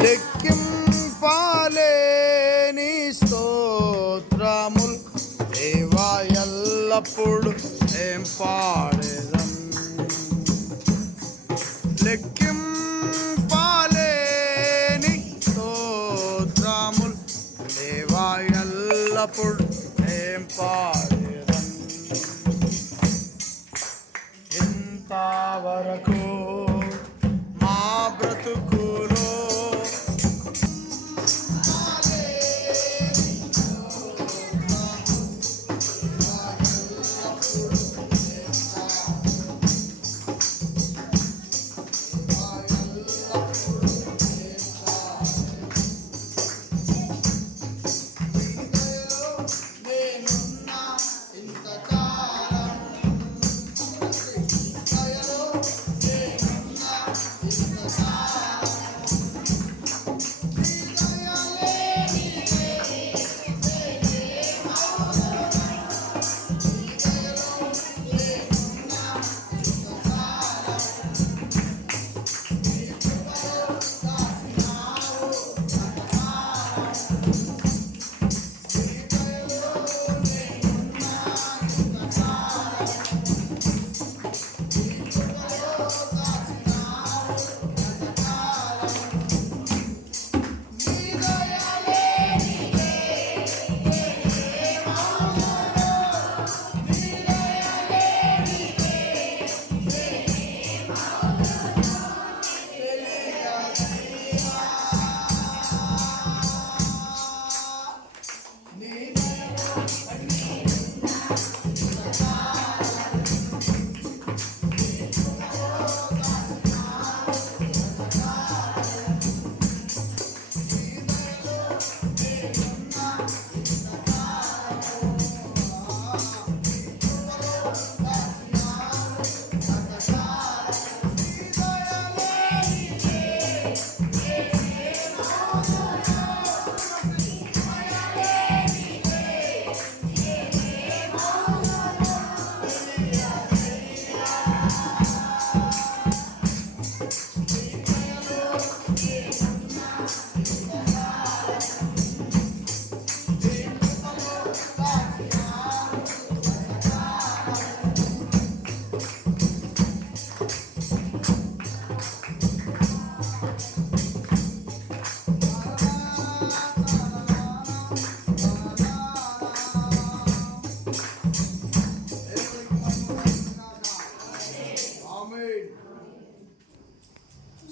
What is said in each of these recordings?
లెక్కింపాలేని స్తోత్రముల్ దేవా ఎల్లప్పుడు ఏం పాడేదం? లెక్కింపాలేని స్తోత్రముల్ దేవా ఎల్లప్పుడు ఏం పాడేదం? ఇంతవరకు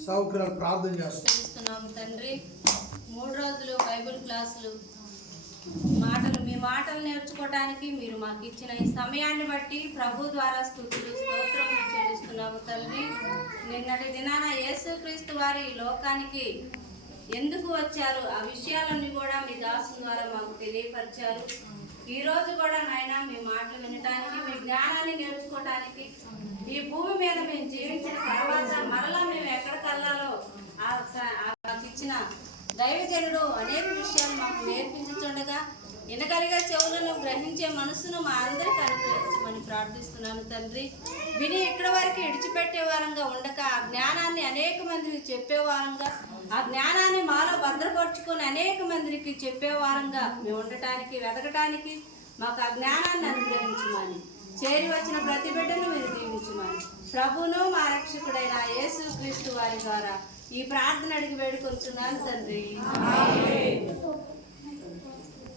సౌకర్యాలు ప్రార్థన చేస్తున్నాం తండ్రి. మూడు రోజులు బైబిల్ క్లాసులు. మాటలు మీ మాటలు నేర్చుకోవడానికి మీరు మాకు ఇచ్చిన ఈ సమయాన్ని బట్టి ప్రభు ద్వారా స్థుతులు స్తోత్రం చెల్లిస్తున్నాము తల్లి నిన్నటి దినాన యేసుక్రీస్తు వారి లోకానికి ఎందుకు వచ్చారు? ఆ విషయాలన్నీ కూడా మీ దాసు ద్వారా మాకు తెలియపరిచారు. ఈ రోజు కూడా నాయన మీ మాటలు వినటానికి మీ జ్ఞానాన్ని నేర్చుకోవటానికి ఈ భూమి మీద మేము జీవించిన తర్వాత మరలా మేము ఎక్కడికి వెళ్ళాలో ఆ ఇచ్చిన దైవజనుడు అనేక విషయాలు మాకు నేర్పించుండగా వినగలిగే చెవులను గ్రహించే మనసును మా అందరికి అనుగ్రహించమని ప్రార్థిస్తున్నాను తండ్రి. విని ఇక్కడ వరకు ఇడిచిపెట్టే వారంగా ఉండక ఆ జ్ఞానాన్ని అనేక మందికి చెప్పేవారంగా ఆ జ్ఞానాన్ని మాలో భద్రపరుచుకొని అనేక మందికి చెప్పేవారంగా మేము ఉండటానికి వెతకటానికి మాకు ఆ జ్ఞానాన్ని అనుగ్రహించమని చేరి వచ్చిన ప్రతి బిడ్డను మీరు దీవించమని. ప్రభును మా రక్షకుడైన యేసు క్రీస్తు వారి ద్వారా ఈ ప్రార్థన అడిగి వేడుకొచ్చున్నాను తండ్రి.